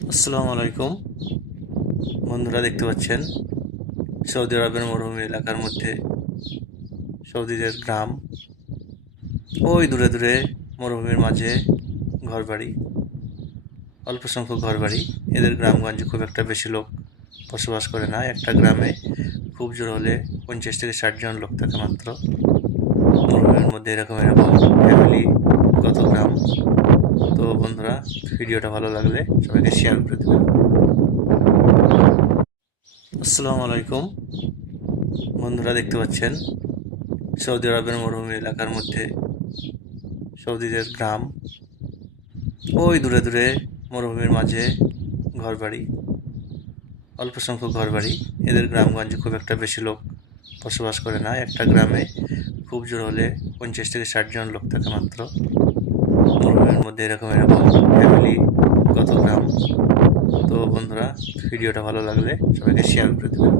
আসসালামু আলাইকুম। বন্ধুরা, দেখতে পাচ্ছেন সৌদি আরবের মরুভূমি এলাকার মধ্যে সৌদিদের গ্রাম। ওই দূরে দূরে মরুভূমির মাঝে ঘরবাড়ি, অল্প সংখ্যক ঘরবাড়ি। এদের গ্রামগঞ্জে খুব একটা বেশি লোক বসবাস করে না। একটা গ্রামে খুব জোর হলে 50 থেকে 60 জন লোক থাকে মাত্র। মরুভূমির মধ্যে এরকম এরকম ফ্যামিলিগত গ্রাম। তো বন্ধুরা, ভিডিওটা ভালো লাগলে সবাইকে শেয়ার করে দেবেন। আসসালামু আলাইকুম। বন্ধুরা, দেখতে পাচ্ছেন সৌদি আরবের মরুভূমি এলাকার মধ্যে সৌদিদের গ্রাম। ওই দূরে দূরে মরুভূমির মাঝে ঘরবাড়ি, অল্প সংখ্যক ঘরবাড়ি। এদের গ্রামগঞ্জে খুব একটা বেশি লোক বসবাস করে না। একটা গ্রামে খুব জোর হলে 50 থেকে 60 জন লোক থাকে মাত্র। মরুভূমির মধ্যে এরকম এরকম ফ্যামিলিগত গ্রাম। তো বন্ধুরা, ভিডিওটা ভালো লাগলে সবাইকে শেয়ার করে দেবেন।